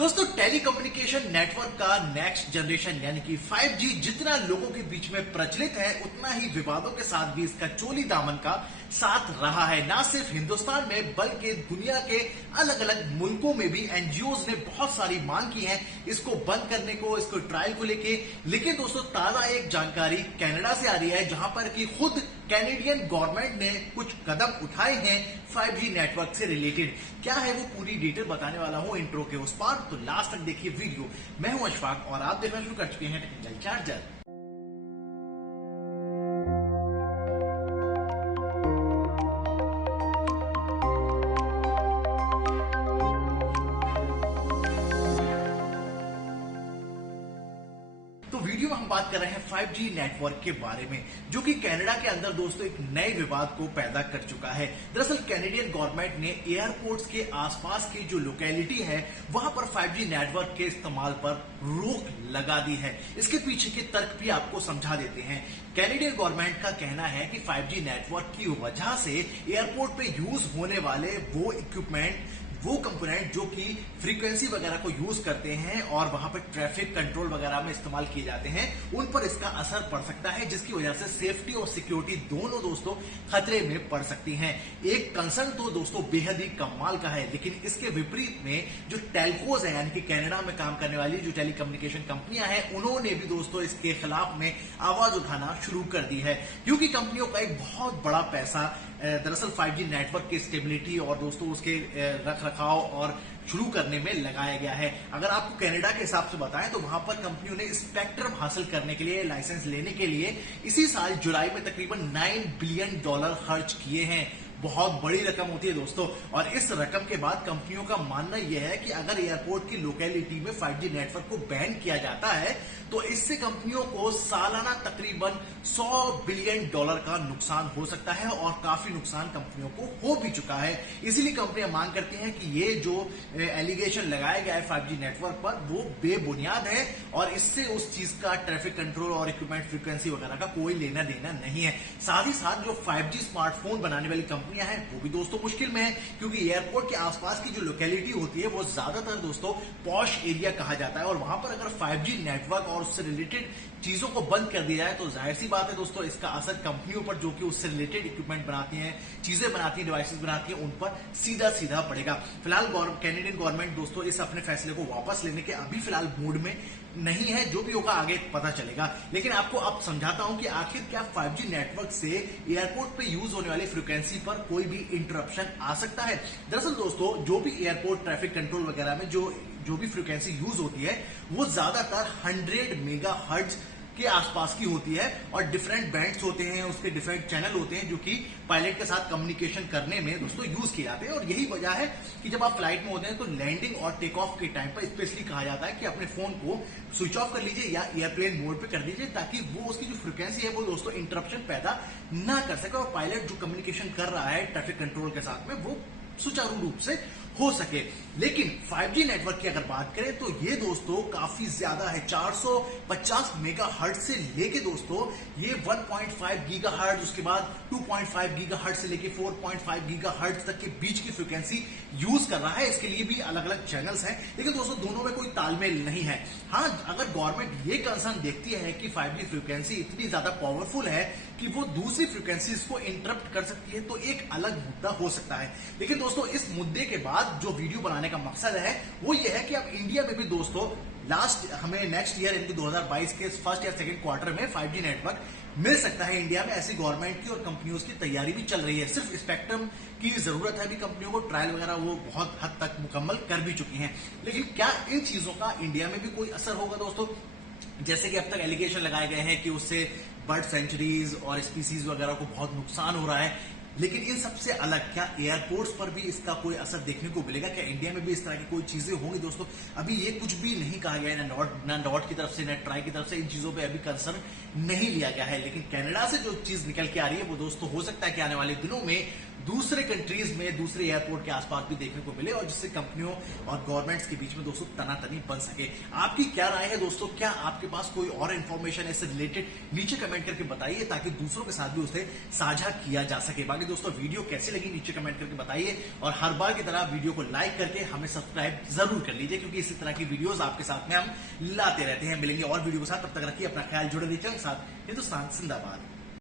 दोस्तों telecommunication network का next generation यानी कि 5G जितना लोगों के बीच में प्रचलित है उतना ही विवादों के साथ भी इसका चोली दामन का साथ रहा है। ना सिर्फ हिंदुस्तान में बल्कि दुनिया के अलग अलग मुल्कों में भी एनजीओज ने बहुत सारी मांग की है इसको बंद करने को, इसको ट्रायल को लेके। लेकिन दोस्तों ताजा एक जानकारी कनाडा से आ रही है जहां पर कि खुद कैनेडियन गवर्नमेंट ने कुछ कदम उठाए हैं 5G नेटवर्क से रिलेटेड। क्या है वो पूरी डिटेल बताने वाला हूं इंट्रो के उस पार, तो लास्ट तक देखिए वीडियो। मैं हूं अशफाक और आप देखना शुरू कर चुके हैं टेक्निकल चार्जर। तो वीडियो में हम बात कर रहे हैं 5G नेटवर्क के बारे में, जो कि कनाडा के अंदर दोस्तों एक नए विवाद को पैदा कर चुका है। दरअसल कैनेडियन गवर्नमेंट ने एयरपोर्ट्स के आसपास की जो लोकेलिटी है वहां पर 5G नेटवर्क के इस्तेमाल पर रोक लगा दी है। इसके पीछे के तर्क भी आपको समझा देते हैं। कैनेडियन गवर्नमेंट का कहना है कि 5G नेटवर्क की वजह से एयरपोर्ट पे यूज होने वाले वो इक्विपमेंट, वो कंपोनेंट जो कि फ्रीक्वेंसी वगैरह को यूज करते हैं और वहां पर ट्रैफिक कंट्रोल वगैरह में इस्तेमाल किए जाते हैं, उन पर इसका असर पड़ सकता है, जिसकी वजह से सेफ्टी और सिक्योरिटी दोनों दोस्तों खतरे में पड़ सकती हैं। एक कंसर्न तो दोस्तों बेहद ही कमाल का है, लेकिन इसके विपरीत में जो टेलकोज है यानी कि कनाडा में काम करने वाली जो टेलीकम्युनिकेशन कंपनियां हैं, उन्होंने भी दोस्तों इसके खिलाफ में आवाज उठाना शुरू कर दी है, क्योंकि कंपनियों का एक बहुत बड़ा पैसा दरअसल 5G नेटवर्क की स्टेबिलिटी और दोस्तों उसके रख रखाव और शुरू करने में लगाया गया है। अगर आपको कनाडा के हिसाब से बताएं तो वहां पर कंपनियों ने स्पेक्ट्रम हासिल करने के लिए, लाइसेंस लेने के लिए इसी साल जुलाई में तकरीबन $9 बिलियन खर्च किए हैं। बहुत बड़ी रकम होती है दोस्तों, और इस रकम के बाद कंपनियों का मानना यह है कि अगर एयरपोर्ट की लोकेलिटी में 5G नेटवर्क को बैन किया जाता है तो इससे कंपनियों को सालाना तकरीबन $100 बिलियन का नुकसान हो सकता है, और काफी नुकसान कंपनियों को हो भी चुका है। इसीलिए कंपनियां मांग करती हैं कि ये जो एलिगेशन लगाया गया है 5G नेटवर्क पर वो बेबुनियाद है और इससे उस चीज का ट्रैफिक कंट्रोल और इक्विपमेंट फ्रीक्वेंसी वगैरह का कोई लेना देना नहीं है। साथ ही साथ जो 5G स्मार्टफोन बनाने वाली कंपनियां हैं वो भी दोस्तों मुश्किल में है, क्योंकि एयरपोर्ट के आसपास की जो लोकेलिटी होती है वो ज्यादातर दोस्तों पॉश एरिया कहा जाता है, और वहां पर अगर 5G नेटवर्क और उससे रिलेटेड चीजों को बंद कर दिया जाए तो जाहिर सी बात है दोस्तों इसका असर कंपनियों पर जो कि उससे रिलेटेड इक्विपमेंट बनाती हैं, चीजें बनाती हैं, डिवाइसेस बनाती हैं, उन पर सीधा सीधा पड़ेगा। फिलहाल कैनेडियन गवर्नमेंट दोस्तों इस अपने फैसले को वापस लेने के अभी फिलहाल मूड में नहीं है, जो भी होगा आगे पता चलेगा। लेकिन आपको अब समझाता हूं कि आखिर क्या 5G नेटवर्क से एयरपोर्ट पे यूज होने वाली फ्रीक्वेंसी पर कोई भी इंटरप्शन आ सकता है। दरअसल दोस्तों जो भी एयरपोर्ट ट्रैफिक कंट्रोल वगैरह में जो भी फ्रीक्वेंसी यूज होती है वो ज्यादातर 100 मेगाहर्ट्ज के आसपास की होती है, और डिफरेंट बैंड्स होते हैं, उसके डिफरेंट चैनल होते हैं जो कि पायलट के साथ कम्युनिकेशन करने में दोस्तों यूज किए जाते हैं। और यही वजह है कि जब आप फ्लाइट में होते हैं तो लैंडिंग और टेक ऑफ के टाइम पर स्पेशली कहा जाता है कि अपने फोन को स्विच ऑफ कर लीजिए या एयरप्लेन मोड पे कर दीजिए, ताकि वो उसकी जो फ्रीक्वेंसी है वो दोस्तों इंटरप्शन पैदा ना कर सके और पायलट जो कम्युनिकेशन कर रहा है ट्रैफिक कंट्रोल के साथ में वो सुचारू रूप से हो सके। लेकिन 5G नेटवर्क की अगर बात करें तो ये दोस्तों काफी ज्यादा है। 450 मेगाहर्ट्ज से लेके दोस्तों ये 1.5 गीगाहर्ट्ज, उसके बाद 2.5 गीगाहर्ट्ज से लेके 4.5 गीगाहर्ट्ज तक के बीच की फ्रीक्वेंसी यूज कर रहा है। इसके लिए भी अलग अलग चैनल्स हैं, लेकिन दोस्तों दोनों में कोई तालमेल नहीं है। हाँ, अगर गवर्नमेंट ये कंसर्न देखती है कि 5G फ्रीक्वेंसी इतनी ज्यादा पावरफुल है कि वो दूसरी फ्रीक्वेंसीज को इंटरप्ट कर सकती है तो एक अलग मुद्दा हो सकता है। लेकिन दोस्तों इस मुद्दे के बाद जो वीडियो बनाने का मकसद है वो ये है कि अब इंडिया में भी दोस्तों हमें नेक्स्ट ईयर यानी 2022 के फर्स्ट या सेकंड क्वार्टर में 5G नेटवर्क मिल सकता है इंडिया में। ऐसी गवर्नमेंट की और कंपनियों की तैयारी भी चल रही है। सिर्फ स्पेक्ट्रम की जरूरत है अभी कंपनियों को, ट्रायल वगैरह वो बहुत हद तक मुकम्मल कर भी चुकी हैं। लेकिन क्या इन चीजों का इंडिया में भी कोई असर होगा दोस्तों? जैसे कि अब तक एलिगेशन लगाए गए हैं कि उससे बर्ड सेंचुरीज और स्पीसीज वगैरह को बहुत नुकसान हो रहा है, लेकिन इन सबसे अलग क्या एयरपोर्ट्स पर भी इसका कोई असर देखने को मिलेगा? क्या इंडिया में भी इस तरह की कोई चीजें होंगी दोस्तों? अभी ये कुछ भी नहीं कहा गया है, ना डॉट की तरफ से ना ट्राई की तरफ से इन चीजों पे अभी कंसर्न नहीं लिया गया है। लेकिन कनाडा से जो चीज निकल के आ रही है वो दोस्तों हो सकता है कि आने वाले दिनों में दूसरे कंट्रीज में, दूसरे एयरपोर्ट के आसपास भी देखने को मिले और जिससे कंपनियों और गवर्नमेंट्स के बीच में दोस्तों तनातनी बन सके। आपकी क्या राय है दोस्तों? क्या आपके पास कोई और इन्फॉर्मेशन है इससे रिलेटेड? नीचे कमेंट करके बताइए ताकि दूसरों के साथ भी उसे साझा किया जा सके। बाकी दोस्तों वीडियो कैसी लगी नीचे कमेंट करके बताइए और हर बार की तरह वीडियो को लाइक करके हमें सब्सक्राइब जरूर कर लीजिए, क्योंकि इसी तरह की वीडियोस आपके साथ में हम लाते रहते हैं। मिलेंगे और वीडियो के साथ, तब तक रखिए अपना ख्याल, जुड़े रहिए चैनल के साथ। हिंदुस्तान जिंदाबाद।